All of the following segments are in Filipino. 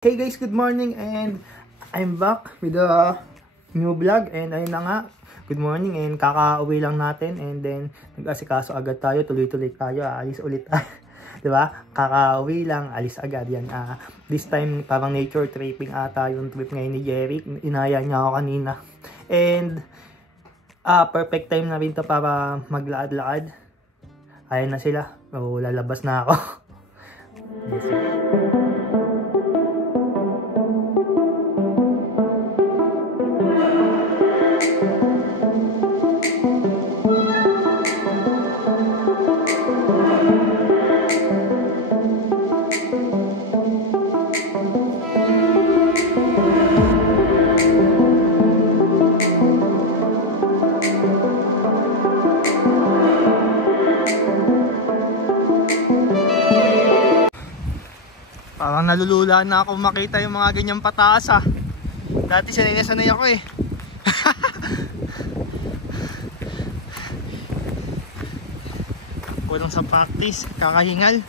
Hey guys, good morning and I'm back with a new vlog and ayun na nga, good morning and kakauwi lang natin and then nag-asikaso agad tayo, tuloy-tuloy tayo, alis ulit tayo. Diba? Kakauwi lang, alis agad yan. This time parang nature tripping ata yung trip ngayon ni Jerry, inaya niya ako kanina. And perfect time na rin to para maglaad-laad. Ayun na sila, lalabas na ako. Yes. Parang nalulula na ako makita yung mga ganyang pataas ah. Dati sanay ako eh. Kulang sa practice, kakahingal.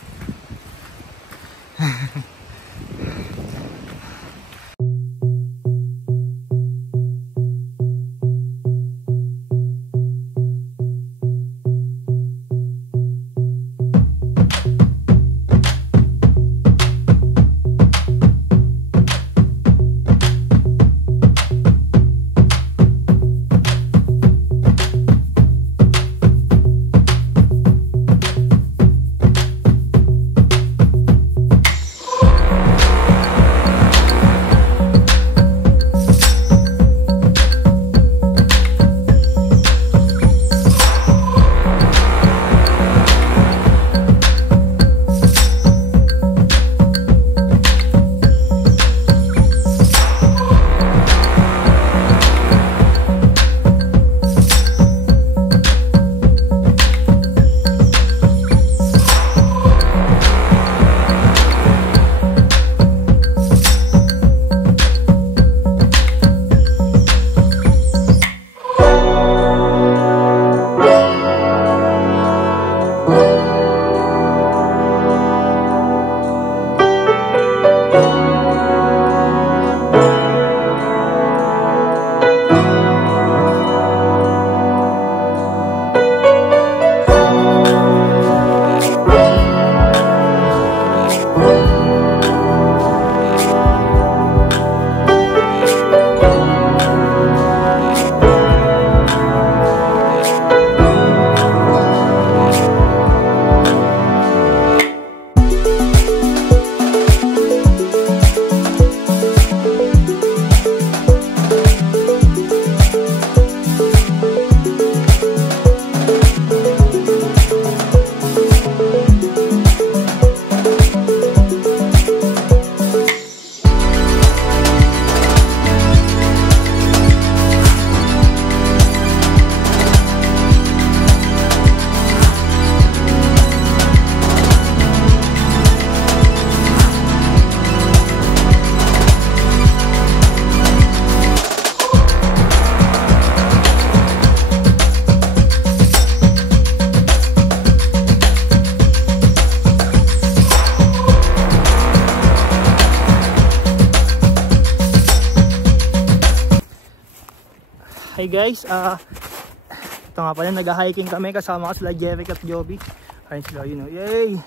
Hey guys, ito nga pala, nag-hiking kami kasama ko sila Jeric at Joby. Ayun sila, you know, yay!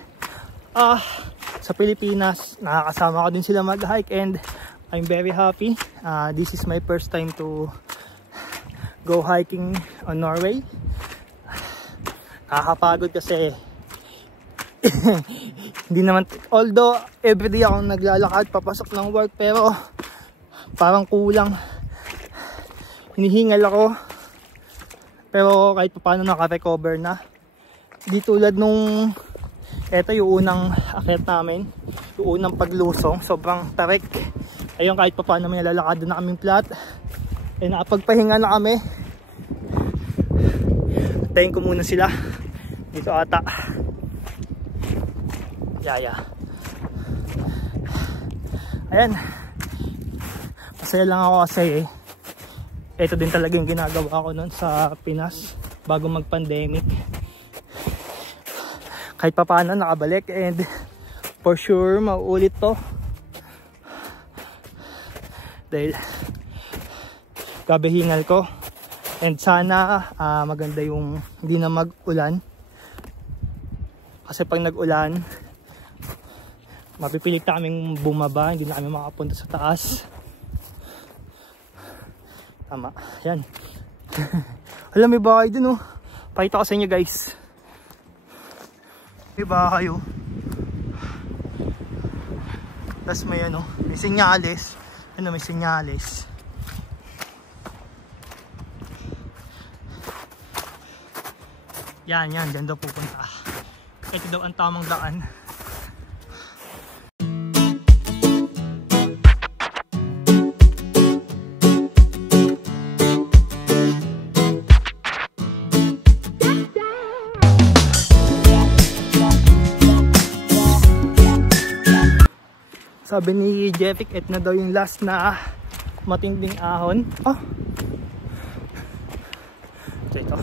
Sa Pilipinas, nakakasama ko din sila mag-hike and I'm very happy. This is my first time to go hiking on Norway. Nakakapagod kasi hindi naman, although everyday akong naglalakad papasok ng work, pero parang kulang. Hinihingal ako, pero kahit pa paano naka-recover na. Di tulad nung eto yung unang akit namin, yung unang paglusong, sobrang tarik. Ayun, kahit pa paano may nalalakad na kaming flat eh, nakapagpahinga na kami. Tayin ko muna sila dito ata. Yaya. Ayan, masaya lang ako kasi ito din talaga yung ginagawa ko noon sa Pinas bago mag-pandemic. Kahit pa paano nakabalik and for sure mauulit to. dahil gabi hingal ko. And sana maganda yung hindi na mag-ulan, kasi pag nag-ulan mapipilit na kaming bumaba, hindi na kami makapunta sa taas. Tama, yan. Alam, may bahay dun oh. Pakita ko sa inyo guys. May bahay oh. Tapos may ano, may senyales. Ano, may senyales. Yan, ganda pupunta. Ito daw ang tamang daan. Sabi ni Jeffic, et na daw yung last na matinding ahon. Oh! Ito.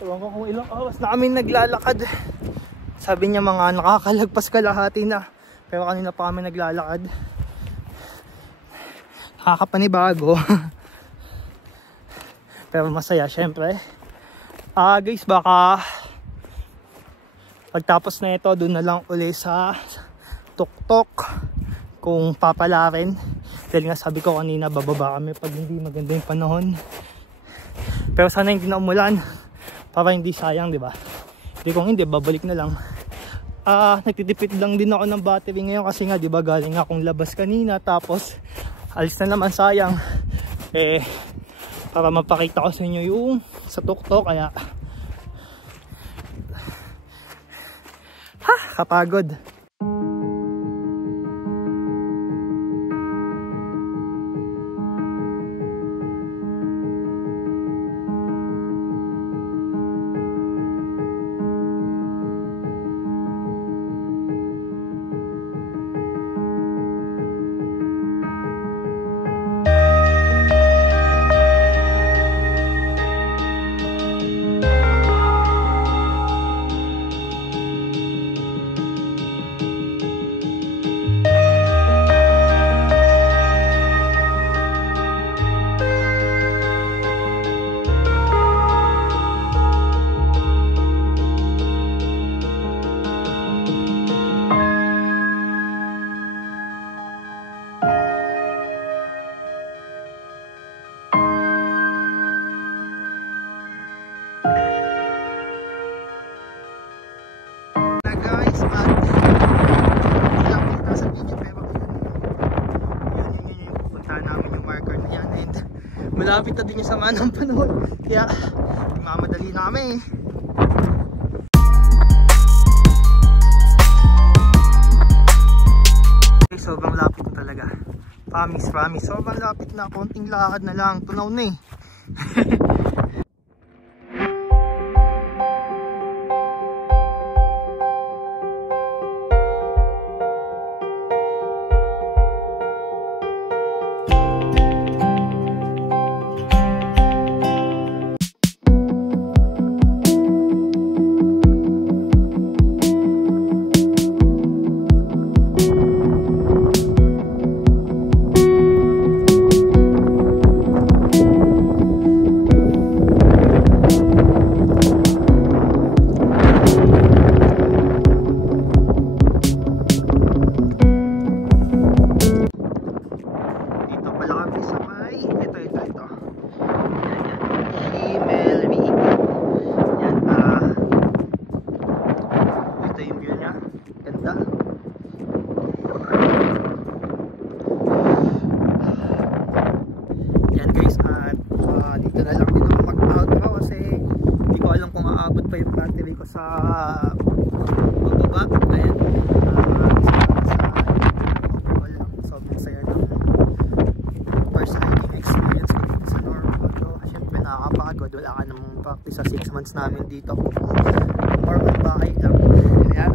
Ewan ko kung ilang oras na kami naglalakad. Sabi niya mga nakakalagpas kalahati na. Pero kanina pa kami naglalakad. Nakakapanibago. Pero masaya syempre. Guys, baka pagtapos na ito, doon na lang uli sa tuktok kung papala rin. Dahil nga sabi ko kanina, bababa kami pag hindi maganda yung panahon. Pero sana hindi na umulan para hindi sayang, di ba? Hindi, kung hindi, babalik na lang. Nagtitipid lang din ako ng battery ngayon kasi nga, di ba, galing akong labas kanina, tapos alis na naman, sayang. Para mapakita ko sa inyo yung sa tuktok, kaya kapagod. Malapit na din yung sama ng panahon, kaya mamadali na kami. Okay, sobrang lapit na talaga. Promise, sobrang lapit na. Konting lakad na lang, tunaw na eh. Sa bababa, ayan, sobrang saya ng first hiking experience ko dito sa Norfolk. Siyempre nakakapagod, wala ka namang practice sa 6 months namin dito, or bakit lang, ayan.